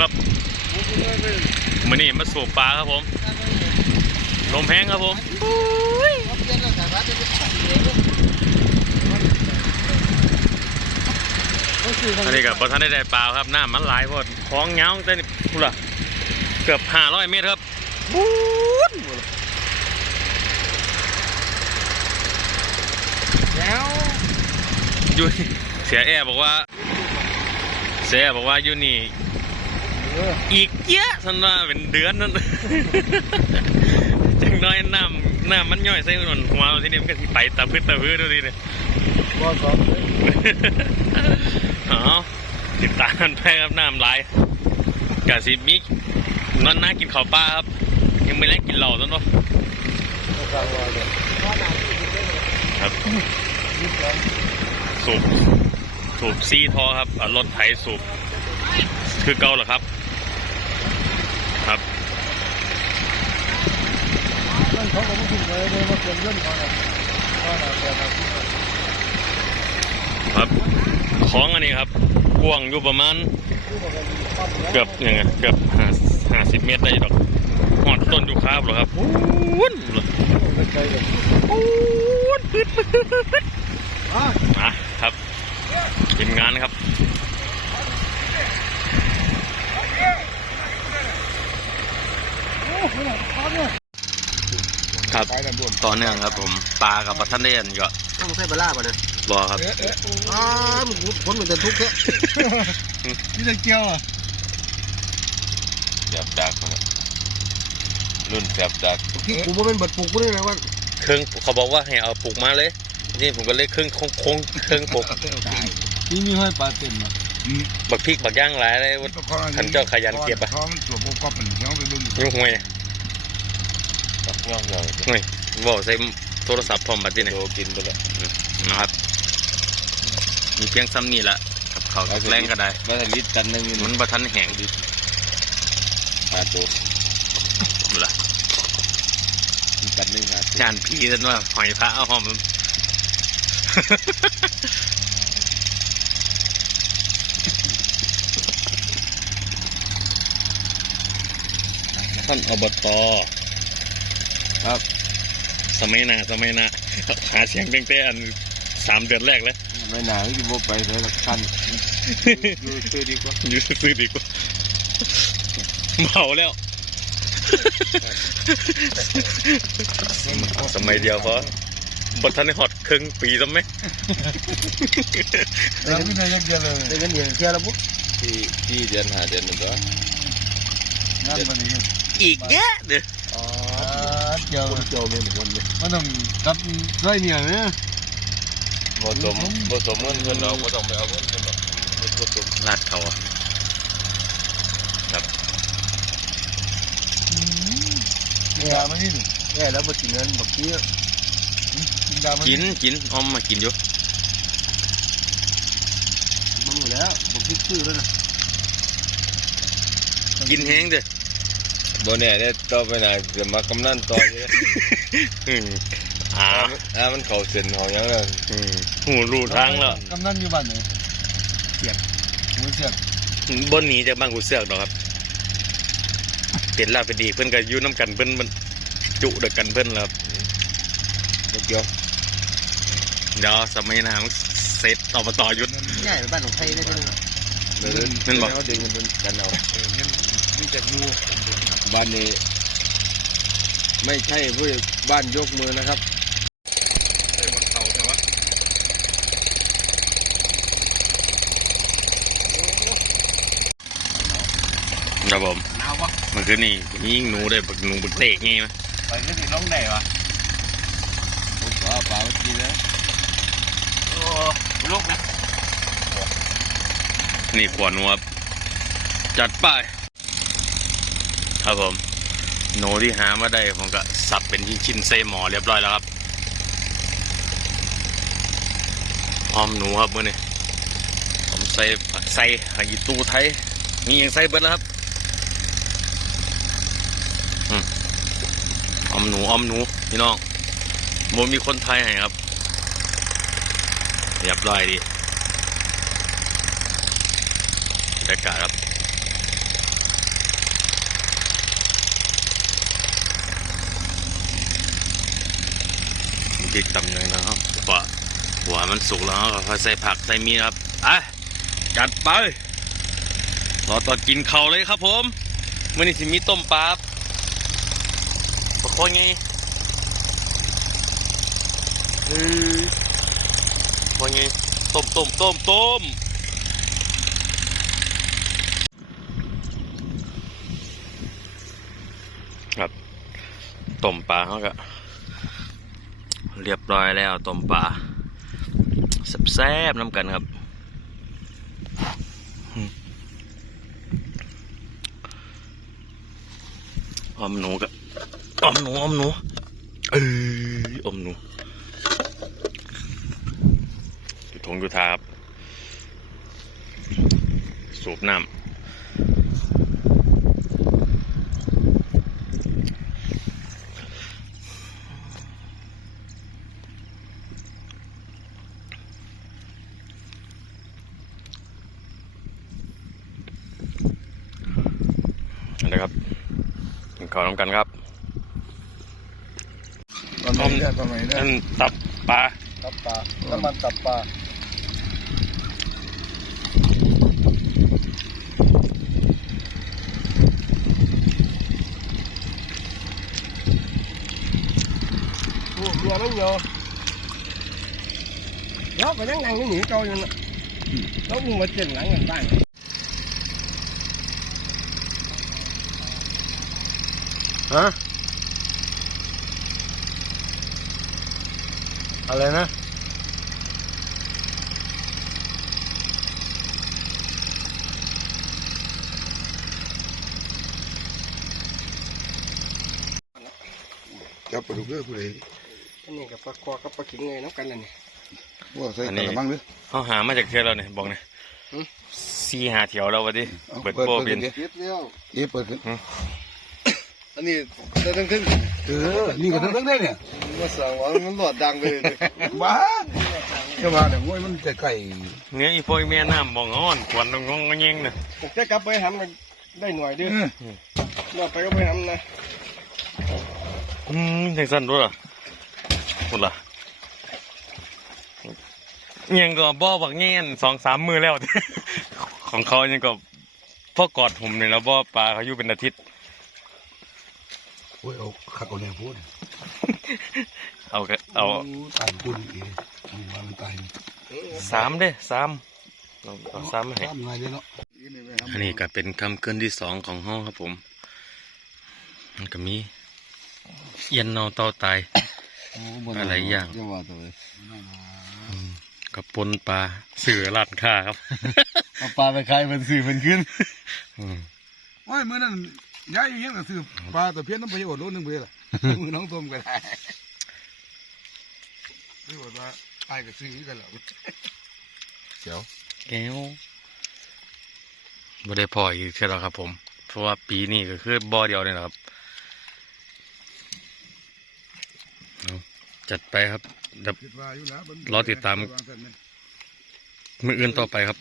ครับมื่อนี้มาสูบปลาครับผมลมแห้งครับผมอันนี้กับพอท่านได้ได้ปลาครับน้ำมันหลายพอดคล้องเงาแต่นี่พูดละเกือบห้าร้อยเมตรครับบู๊ดแล้วอยู่เสียแอร์บอกว่า เสียแอร์บอกว่าอยู่นี่เอออีกเยอะสันว่าเป็นเดือนนั่นจังน้อยน้ำน้ำมันย่อยใส่หนนหัวที่นี่มันก็ที่ไปตะพื้นตะพื้นดูดิเนี่ยบอสองเลยอ๋อติดตามกันไปครับน้ำลายกาซิมิกนอนน่ากินข้าวปลาครับ ยังไม่ได้กินเหล้าต้นวะก็สั่งว่าเลยครับยี่สิบสองสูบสูบซีทอครับเอารถไถสูบคือเก่าเหรอครับครับ นั่น เขาก็ไม่ถึงเลยเลยมาเปลี่ยนเรื่องเขาเนี่ยก็น่าจะน่าคิดว่าครับของอันนี้ครับกว้างอยู่ประมาณคือบอกว่ามีความหลืเกือบยังไงเกือบห้าห้าสิบเมตรได้ดอกหอดต้นยูคาบเหรอครับวุ้นเลยไม่ไกลเลยวุ้นปืดปืดปืดปืดอะอะครับทีมงานครับโอ้โหเขาเนี่ย ครับ ไปกันด่วนต่อเนื่องครับ ผมปลากับปลาทันเล่นก็ต้องใช้เบล่าป่ะเนี่ยบอครับเอ๊ะเอ๊ะอ๋อมึงผลเหมือนจะทุกข์แค่นี่จะเกี่ยวอะแสบดักนะรุ่นแสบดักที่กูไม่เป็นบัดปลูกกูเลยนะว่าครึ่งเขาบอกว่าให้เอาปลูกมาเลย นี่ผมก็เลยครึ่งโค้งโค้งครึ่งปลูกนี่มีห้อยปลาเต็มอะบักพริกบักย่างหลายเลยว่าท่านเจ้าขยันเก็บอะท้องมันตัวพวกก๊อปมันเที่ยวไปเบิ่งยุ่งห่วยตัก ย่องย่องห่วยบอกใส่โทรศัพท์พร้อมบัดนี้เนี่ยโดกินไปแล้วนะครับ มีเพียงซ้ำนี่แหละกับเขาวกับแรงก็ได้มาทลิตกันหนึงมันบะทันแห้งดีหาตัวดูละลิตรกันหนึงหาตัวจานพี่ท่านว่าหอยพระเอาหอมท่านอบต ครับ สมัยหนาสมัยหนาหาเสียงตั้งแต่อันสามเดือนแรกเลยไม่นานที่โบไปเลยละคันดูซื้อดีกว่าอยู่ซื้อๆดีกว่าเมาแล้ว สมัยเดียวเพราะบททันได้หอดครึ่งปีซ้ำไหมเราไม่ได้ยังเกี่ยวเลยได้เงินเดือนเที่ยวแล้วปุ๊บที่ที่เดือนหาเดือนหนึ่งตัวงานวันนี้อีกเยอะเด้ออ๋อ เกี่ยวคนเจียวเนี่ยเหมือนกันเลยมันต้องกับไรเนี่ยเนี่ยผสมผสมเงินเงินเราก็ต้องไปเอาเงินเงินเราเป็นผสมลาดเขาอะยามันนี่ดิแย่แล้วมากินเงินบอกกี้กินยามันกินกินออมมากินอยู่มึงอยู่แล้วบอกกี้ชื่อแล้วนะกินแห้งเด้อ โบเนี่ยเนี่ยต่อไปไหนจะมากำนันต่อเลยอืมอ่าอ่ามันเข่าเส้นเขาอย่างนั้นอืมหูรูทางแล้วกำนันอยู่บ้านไหนเสียกหูเสียกบนหนีจากบ้านกูเสือกดอกครับเป็นลาบเป็นดีเพื่อนก็อยู่น้ำกันเพื่อนมันจุเด็กกันเพื่อนแล้วครับโตเกียวเดี๋ยวสมัยหน้ามันเสร็จอบตหยุดง่ายเป็นบ้านของไทยได้ใช่ไหมเดี๋ยวเดี๋ยวมันบอกเขาดึงเงินกันเอาเออเงินนี่จากงู บ้านนี้ ไม่ใช่ผู้บ้านยกมือนะครับครับผมหนาววะเมื่อคืนนี่ยิงหนูได้บักหนูบักเตกงี้ไหมไปไม่ถึงน้องไหนวะผมขอเปล่ากินแล้วลูกนะนี่ขวานหนูครับจัดไป ครับผมหนูที่หามาได้ผมก็สับเป็นชิ้นๆเซหมอเรียบร้อยแล้วครับออมหนูครับมื่อนี้ผมใส่ผักใส่หายตูไทย มีอย่างใส่เบิดแล้วครับอืมอมหนูออมหนูพี่น้องโมมีคนไทยให้ครับเรียบร้อยดีบรรยากาศครับ พริกตำหนึ่งนะครับกว่าหัวมันสุกแล้วค่อยใส่ผักใส่มีครับอะจัดไปรอตอกินเข้าเลยครับผมมื่อนี้สิมีต้มปลาปลาโคยไงเฮ้ยว่าไงต้มต้มต้มต้มครับต้มปลาเขาก็ เรียบร้อยแล้วต้มปลาแซ่บๆน้ำกันครับอมหนูกับอมหนูอมหนูเอ้ยอมหนูอยู่ทงอยู่ทาครับสูบน้ำนะครับกิ นข้าวน้ำกันครับตอนไหนเนี่ยตอนไหนเนี่ยนั่นตับปลาตับปลาน้ำมันตับปลาโอ้เรือมันเยอะเดี๋ยวไปนั่งนั่งนี่หนีเก่าอยู่นะแล้วมึงมาเจ็นหลังกันบ้าง ฮะอะไรนะจับปลาดุกเด้อผู้ใดอันนี้กับปลาคอกับปลาขิงเลยน้ำกันเลยนี่ว่าใส่กระมังเด้อเขาหามาจากเทือกเราเนี่ยบอกเนี่ยหืมซีหาเถียวเราวะดิอาเปิดโปรเป็นเด้อเก็บแล้วเอ๊ะเปิดขึ้น อันนี้แต่ทั้งทั้งเออ นี่ก็ทั้งทั้งได้เนี่ยมาสั่งว่ามันหลอดดังไปเลยบ้าจะมาเนี่ยโว้ยมันจะไก่เนี่ยอีโฟอีเมียน้ำบอกอ้อนขวัญงงงเงงเนี่ยผมจะกลับไปทำมันได้หน่วยเด้อเออรอดไปก็ไปทำนะอืมจังสั้นด้วยล่ะพูดล่ะยังก็บ่บักเงี้ยนสองสามมือแล้ว ของเขายังก็พ่อกอดผมเนี่ยแล้วบ่ปลาเขาอยู่เป็นอาทิตย์ โอ้ยเอาขักเอาแนวพูดเอาก็เอาตายคุณอีกมันมันตายสามเด้สามเอาเอาสามมาให้ตามง่ายเลยเนาะอันนี้ก็เป็นคำเกินที่สองของห้องครับผม มันก็มีเอียนเนาเตาตายอะไรอย่างจังหวะตัวเลยอืมกับปนปลาเสือลาดค่าครับเอาปลาไปขายเป็นสื่อเป็นขึ้นอืมว่าเมื่อนั้น ย้ายอยู่ยังก็ซื้อปลาตะเพียนน้ำไปโอดโลนึงไปละมือน้องต้มก็ได้ไม่บอกว่าไอ้ก็ซื้อกันแล้วเดี๋ยวแก้วไม่ได้พออีกเท่าไหรครับ ผม เพราะว่าปีนี้ก็คือบ่อเดียวเลยนะครับเอาจัดไปครับเดี๋ยวคิดว่าอยู่แล้วมันรอติดตามมืออื่นต่อไปครับ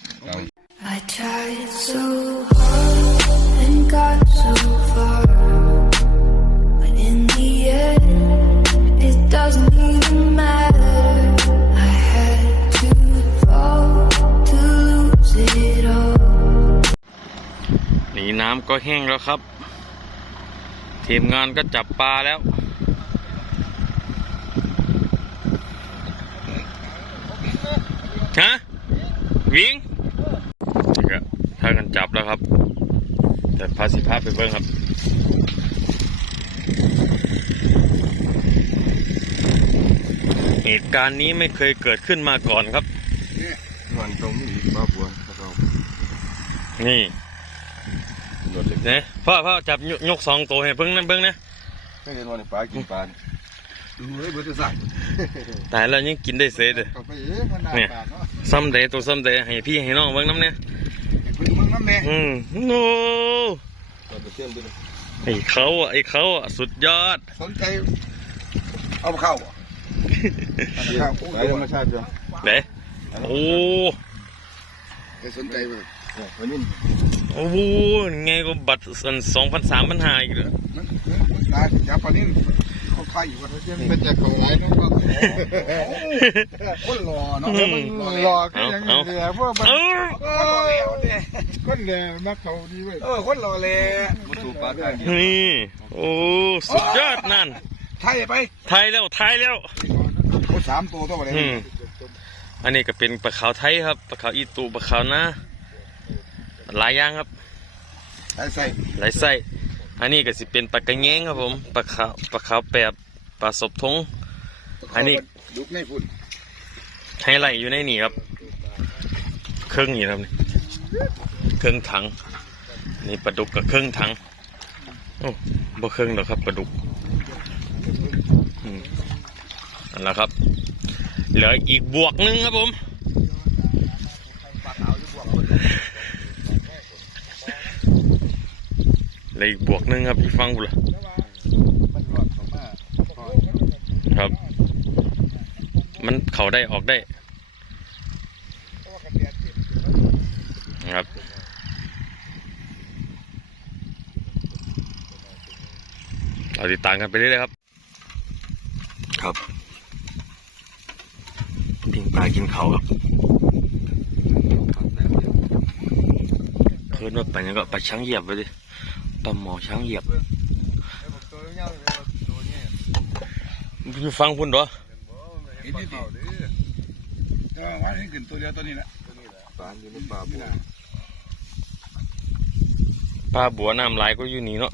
นีน้ำก็แห้งแล้วครับ ทีมงานก็จับปลาแล้ว ฮะวิ่งก็ถ้ากันจับแล้วครับ แต่พาสิภาพไปเบิ้งครับเหตุการณ์นี้ไม่เคยเกิดขึ้นมาก่อนครับมันตรงนี้บ้าบัวเรานี่โดดเล็กเนี่ยพ่อพ่อจับยกยกสองตัวให้เพิ่งนั่นเพิ่งนะไม่เห็นวันปลากินปลาดูเลยเบอร์สั่งตายแล้วยังกินได้เสยเลยก็ไปเอ๊ะมันได้เนี่ยปากเนาะซ้ำเดตัวซ้ำเดให้พี่ให้น้องเบิ่งน้ำเนี่ยไอ้เพิ่งมึง น้ำแน่อืมโน้เราไปเชื่อมด้วยไอ้เขาอะไอ้เขาอะสุดยอด สนใจ เอาเข้าบ่เอาเข้าโอ้สายยธรรมชาติจ้ะเด้โอ้ไปสนใจมันวันนี้โอ้โหไงก็บัตรสันสองพันสามพันห้าอีกเลยมันมันตายจับปลานิ่ มเขาไข่วันนี้มันจะเขาไว้นะว่าคนรอเนาะอืมหลอกก็ยังเหลือพวกมันเอ้าเออแล้วเนี่ยคนเหลือมักเขาดีเว้ยเออคนรอเลยมาสู่ปลาไทยนี่โอ้สุดยอดนั่นไทยไปไทยแล้วไทยแล้วโอ้สามตัวตัวอะไรอืมอันนี้ก็เป็นปลาขาวไทยครับปลาขาวอีตูปลาขาวนะหลายอย่างครับใส่ใส่หลายไส้ อันนี้ก็สิเป็นปลากระแงงครับผมปลาขาวปลาขาวแปบปลาศพทงอันนี้ดุกในฝุ่นไฮไลท์อยู่ในนี่ครับ เครื่องนี่ครับนี่เครื่องถังนี่ปลาดุกกับเครื่องถังโอ้บ่เครื่องหรอกครับปลาดุกอืมนั่นแหละครับเหลืออีกบวกหนึงครับผม เหลืออีกบวกหนึงครับพี่ฟังกูละมันหลอดออกมาครับ มันเขาได้ออกได้ครับเราติดตามกันไปเรื่อยๆครับ ครับปิ้งปลากินเขาครับเพิ่นว่าไปยังก็ไปลาช้างเหยียบไปดิ ปลาหมอช้างเหยียบตัวเงาตัวนี้อยู่ฟังพุ่นเหรอเห็นดิแต่ว่าว่าให้ขึ้นตัวเดียวตัวนี้แหละปลาอยู่ในปลาบัวปลาบัวน้ำลายก็อยู่นี่เนาะ